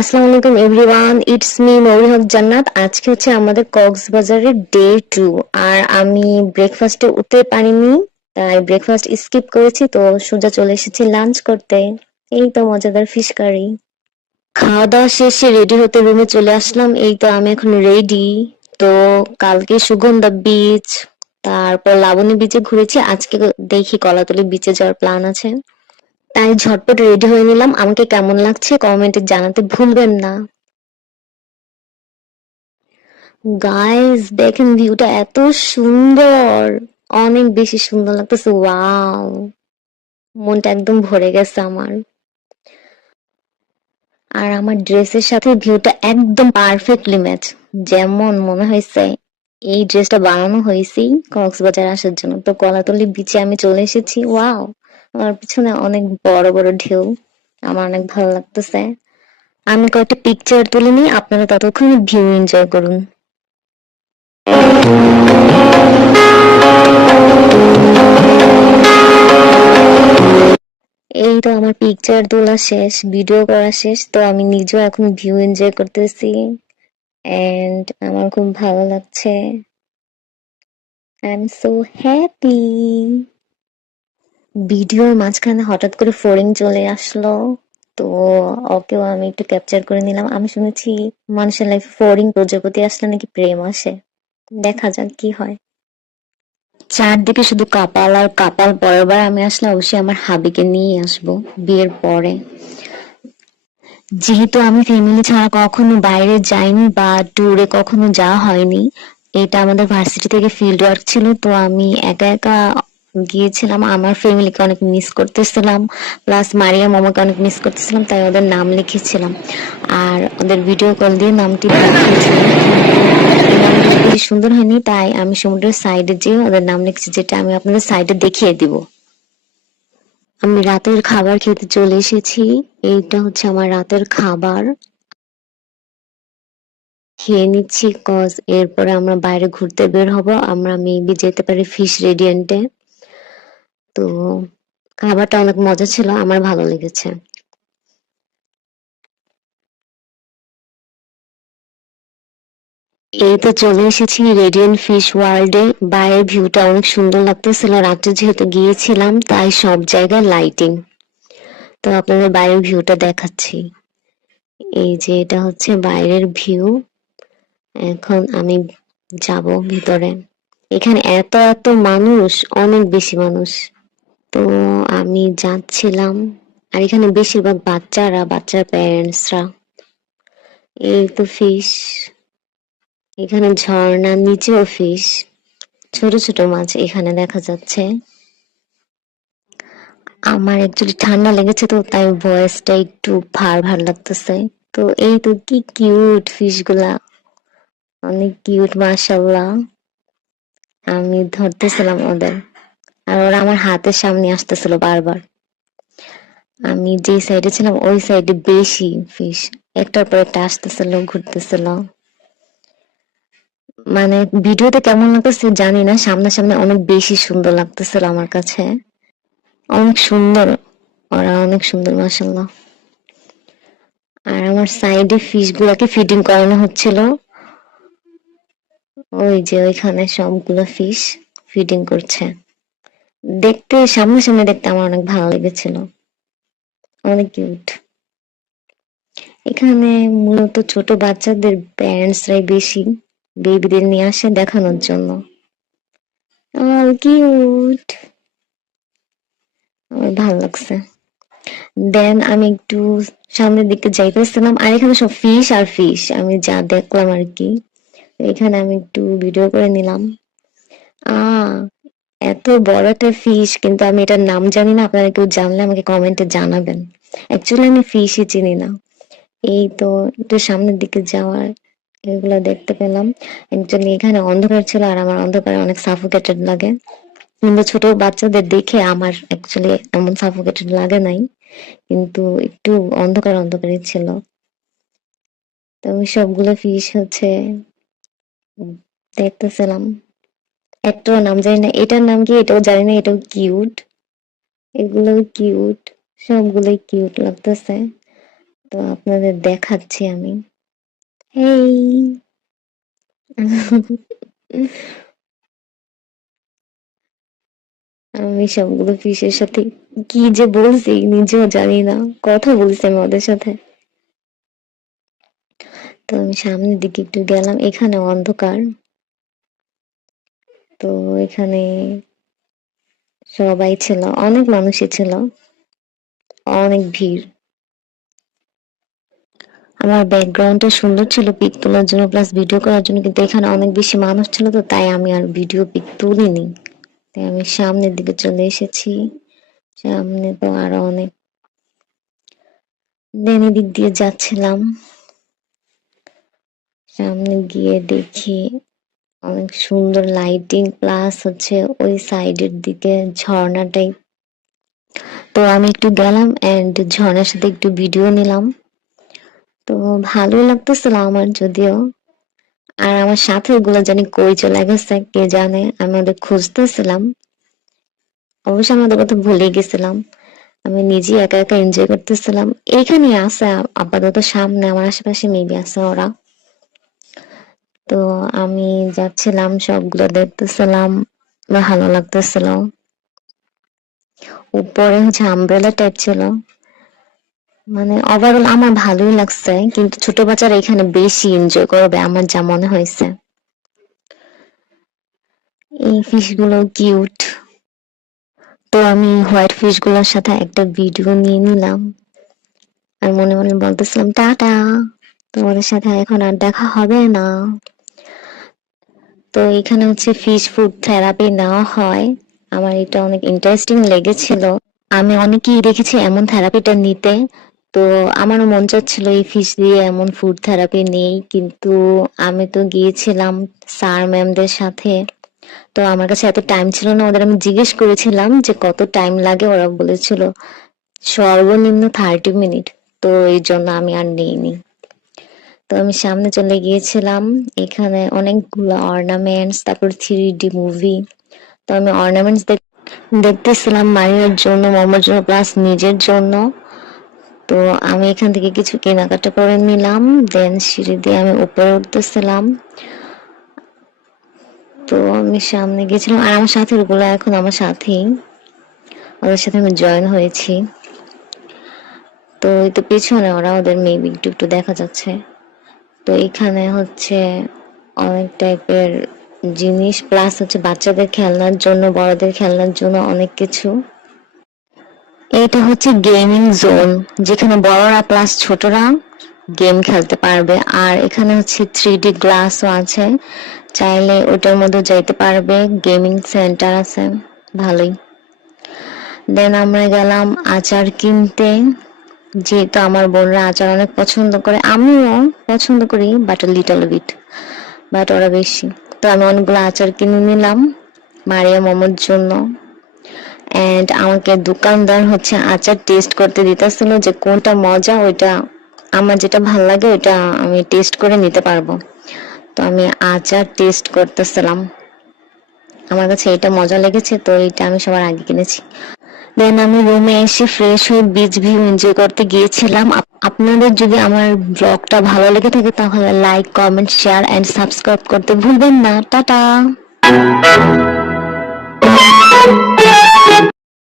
আসসালামু আলাইকুম everyone, it's me মরিহক জান্নাত। আজকে হচ্ছে আমাদের কক্সবাজারের ডে 2। আর আমি ব্রেকফাস্টে উঠতে পারিনি, তাই ব্রেকফাস্ট স্কিপ করেছি। তো সোজা চলে এসেছি লাঞ্চ করতে। এই তো মজাদার ফিশ কারি। খাওয়া দাওয়া শেষে রেডি হতে রুমে চলে আসলাম। এই তো আমি এখন রেডি। তো কালকে সুগন্ধা বিচ, তারপর লাবণী বিচে ঘুরেছি। আজকে দেখি কলাতলি বিচে যাওয়ার প্ল্যান আছে, তাই ঝটপট রেডি হয়ে নিলাম। আমাকে কেমন লাগছে কমেন্টে জানাতে ভুলবেন না। গাইস দেখেন ভিউটা এত সুন্দর, অনেক বেশি সুন্দর লাগতেছে। ওয়াও, মনটা একদম ভরে গেছে আমার। আর আমার ড্রেসের সাথে ভিউটা একদম পারফেক্টলি ম্যাচ। যেমন মনে হয়েছে এই ড্রেসটা বানানো হয়েছে কক্সবাজার আসার জন্য। তো কলাতলি বিচে আমি চলে এসেছি। ওয়াও, আমার পিছনে অনেক বড় বড় ঢেউ, আমার অনেক ভালো লাগতেছে। আমি কয়েকটা পিকচার তুলে নিই, আপনারা ততক্ষণ ভিউ এনজয় করুন। এই তো আমার পিকচার তোলা শেষ, ভিডিও করা শেষ। তো আমি নিজেও এখন ভিউ এনজয় করতেছি এন্ড আমার খুব ভালো লাগছে। I am so happy. ভিডিওর মাঝখানে হঠাৎ করে ফড়িং চলে আসলো, তো ওকেও আমি একটু ক্যাপচার করে নিলাম। আমি শুনেছি মানুষের লাইফে ফড়িং প্রজাপতি আসলে নাকি প্রেম আসে। দেখা যাক কি হয়। চারদিকে শুধু কাপাল আর কাপাল। পরের বার আমি আসলে অবশ্যই আমার হাবিকে নিয়ে আসবো বিয়ের পরে। যেহেতু আমি ফ্যামিলি ছাড়া কখনো বাইরে যাইনি বা ট্যুরে কখনো যাওয়া হয়নি, এটা আমাদের ভার্সিটি থেকে ফিল্ড ওয়ার্ক ছিল, তো আমি একা একা গিয়েছিলাম। আমার ফ্যামিলিকে অনেক মিস করতেছিলাম, প্লাস মারিয়া মামাকে অনেক মিস করতেছিলাম, তাই ওদের নাম লিখেছিলাম আর ওদের ভিডিও কল দিয়ে নামটি পাঠিয়েছিলাম। কিন্তু এই নামটা বেশি সুন্দর হয়নি, তাই আমি সমুদ্রের সাইডে যেয়ে ওদের নাম লিখেছি, যেটা আমি আপনাদের সাইডে দেখিয়ে দিব। আমি রাতের খাবার খেতে চলে এসেছি। এইটা হচ্ছে আমার রাতের খাবার, খেয়ে নিচ্ছি কজ এরপরে আমরা বাইরে ঘুরতে বের হব। আমরা মেবি যেতে পারি ফিশ রেডিয়েন্টে। তো খাবারটা অনেক মজা ছিল, আমার ভালো লেগেছে। এই তো চলে এসেছি রেডিয়েন্ট ফিশ ওয়ার্ল্ডে। বাইরের ভিউটা অনেক সুন্দর লাগতেছিল, রাত্রে যেহেতু গিয়েছিলাম তাই সব জায়গায় লাইটিং। তো আপনাদের বাইরের ভিউটা দেখাচ্ছি। এই যে এটা হচ্ছে বাইরের ভিউ। এখন আমি যাব ভিতরে। এখানে এত এত মানুষ, অনেক বেশি মানুষ। তো আমি যাচ্ছিলাম, আর এখানে বেশিরভাগ বাচ্চারা, বাচ্চার প্যারেন্টসরা। এই তো ফিশ, এখানে ঝর্ণার নিচেও ফিশ, ছোট ছোট মাছ এখানে দেখা যাচ্ছে। আমার একচুয়ালি ঠান্ডা লেগেছে, তো তাই ভয়েসটা একটু ভার ভার লাগতেছে। তো এই তো কি কিউট ফিশ গুলা, অনেক কিউট মাশাআল্লাহ। আমি ধরতেছিলাম ওদের, আর ওরা আমার হাতের সামনে আসতেছিল বারবার। আমি যে সাইডে ছিলাম ওই সাইডে বেশি ফিশ, একটার পর একটা আসতেছিল, ঘুরতেছিল। মানে ভিডিওতে কেমন লাগতেছে জানি না, সামনাসামনি অনেক বেশি সুন্দর লাগতেছিল আমার কাছে। অনেক সুন্দর, ওরা অনেক সুন্দর মাশাআল্লাহ। আর আমার সাইডে ফিশ গুলাকে ফিডিং করানো হচ্ছিল। ওই যে ওইখানে সবগুলো ফিশ ফিডিং করছে। দেখতে, সামনাসামনি দেখতে আমার অনেক ভালো লেগেছিল, অনেক কিউট। এখানে মূলত ছোট বাচ্চাদের প্যারেন্টসরাই বেশি বেবিদের নিয়ে আসে দেখানোর জন্য। কিউট, আমার ভালো লাগছে। দেন আমি একটু সামনের দিকে যাইতেছিলাম, আর এখানে সব ফিশ আর ফিশ, আমি যা দেখলাম আর কি। এখানে আমি একটু ভিডিও করে নিলাম। আহ এত বড় একটা ফিশ, কিন্তু আমি এটার নাম জানি না। আপনারা কেউ জানলে আমাকে কমেন্টে জানাবেন। অ্যাকচুয়ালি আমি ফিশই চিনি না। এই তো একটু সামনের দিকে যাওয়ার এগুলো দেখতে পেলাম। অ্যাকচুয়ালি এখানে অন্ধকার ছিল, আর আমার অন্ধকারে অনেক সাফোকেটেড লাগে। কিন্তু ছোট বাচ্চাদের দেখে আমার অ্যাকচুয়ালি এমন সাফোকেটেড লাগে নাই, কিন্তু একটু অন্ধকার অন্ধকারই ছিল। তো আমি সবগুলো ফিশ হচ্ছে দেখতেছিলাম। একটাও নাম জানি না, এটার নাম কি এটাও জানি না। এটাও কিউট, এগুলো কিউট, সবগুলোই কিউট লাগতেছে। তো আপনাদের দেখাচ্ছি আমি। এই আমি সবগুলো ফিশের সাথে কি যে বলছি নিজেও জানি না, কথা বলছি আমি ওদের সাথে। তো আমি সামনের দিকে একটু গেলাম, এখানে অন্ধকার। তো এখানে সবাই ছিল, অনেক মানুষই ছিল, অনেক ভিড়। আমার ব্যাকগ্রাউন্ডটা সুন্দর ছিল পিক তোলার জন্য প্লাস ভিডিও করার জন্য, কিন্তু এখানে অনেক বেশি মানুষ ছিল তো তাই আমি আর ভিডিও পিক তুলিনি। তাই আমি সামনের দিকে চলে এসেছি। সামনে তো আরো অনেক, দেন এদিক দিয়ে যাচ্ছিলাম। সামনে গিয়ে দেখি অনেক সুন্দর লাইটিং প্লাস হচ্ছে ওই সাইডের দিকে ঝর্ণা টাইপ। তো আমি একটু গেলাম এন্ড ঝর্ণার সাথে একটু ভিডিও নিলাম। তো ভালোই লাগতেছিল আমার যদিও। আর আমার সাথে ওগুলো জানি কই চলে গেছে কে জানে, আমি ওদের খুঁজতেছিলাম। অবশ্য আমি ওদের কথা ভুলে গেছিলাম। আমি নিজেই একা একা এনজয় করতেছিলাম। এইখানে আছে আপাতত, সামনে আমার আশেপাশে মেবি আছে ওরা। তো আমি যাচ্ছিলাম, সবগুলো দেখতেছিলাম, ভালো লাগতেছিল। উপরে হচ্ছে আমব্রেলা টাইপ ছিল, মানে ওভারঅল আমার ভালোই লাগছে, কিন্তু ছোট বাচ্চারা এখানে বেশি এনজয় করবে আমার যা মনে হয়েছে। এই ফিশ গুলো কিউট। তো আমি হোয়াইট ফিশ গুলোর সাথে একটা ভিডিও নিয়ে নিলাম আর মনে মনে বলতেছিলাম টাটা, তোমাদের সাথে এখন আর দেখা হবে না। তো এখানে হচ্ছে ফিশ ফুড থেরাপি নেওয়া হয়, আমার এটা অনেক ইন্টারেস্টিং লেগেছিল। আমি অনেকেই দেখেছি এমন থেরাপিটা নিতে। তো আমারও মন চাচ্ছিল এই ফিশ দিয়ে এমন ফুড থেরাপি নেই, কিন্তু আমি তো গিয়েছিলাম স্যার ম্যামদের সাথে। তো আমার কাছে এত টাইম ছিল না, ওদের আমি জিজ্ঞেস করেছিলাম যে কত টাইম লাগে, ওরা বলেছিল সর্বনিম্ন 30 মিনিট। তো এই জন্য আমি আর নেইনি। তো আমি সামনে চলে গিয়েছিলাম, এখানে অনেকগুলো অর্নামেন্টস, তারপর 3D মুভি। তো আমি অর্নামেন্টস দেখতেছিলাম মারিয়ার জন্য, মামার জন্য প্লাস নিজের জন্য। তো আমি এখান থেকে কিছু কেনাকাটা করে নিলাম, দেন সিঁড়ি দিয়ে আমি উপরে উঠতেছিলাম। তো আমি সামনে গেছিলাম আর আমার সাথের গুলো এখন আমার সাথেই, ওদের সাথে আমি জয়েন হয়েছি। তো এই তো পেছনে ওরা, ওদের মেবি একটু একটু দেখা যাচ্ছে। তো এখানে হচ্ছে অনেক টাইপের জিনিস প্লাস হচ্ছে বাচ্চাদের খেলনার জন্য, বড়দের খেলনার জন্য অনেক কিছু। এটা হচ্ছে গেমিং জোন, যেখানে বড়রা প্লাস ছোটরা গেম খেলতে পারবে। আর এখানে হচ্ছে 3D গ্লাসও আছে, চাইলে ওটার মধ্যে যাইতে পারবে। গেমিং সেন্টার আছে, ভালোই। দেন আমরা গেলাম আচার কিনতে, যেহেতু আমার বোনরা আচার অনেক পছন্দ করে, আমিও পছন্দ করি বাট লিটল বিট, বাট ওরা বেশি। তো আমি অনেকগুলো আচার কিনে নিলাম মারিয়া মোমোর জন্য। এন্ড আমাকে দোকানদার হচ্ছে আচার টেস্ট করতে দিতেছিল যে কোনটা মজা, ওইটা আমার যেটা ভালো লাগে ওইটা আমি টেস্ট করে নিতে পারবো। তো আমি আচার টেস্ট করতেছিলাম, আমার কাছে এটা মজা লেগেছে তো এটা আমি সবার আগে কিনেছি। দেন আমি রুমে এসে ফ্রেশ হয়ে বিচ ভিউ এনজয় করতে গিয়েছিলাম। আপনাদের যদি আমার ব্লগটা ভালো লেগে থাকে তাহলে like comment share and subscribe করতে ভুলবেন না। টাটা।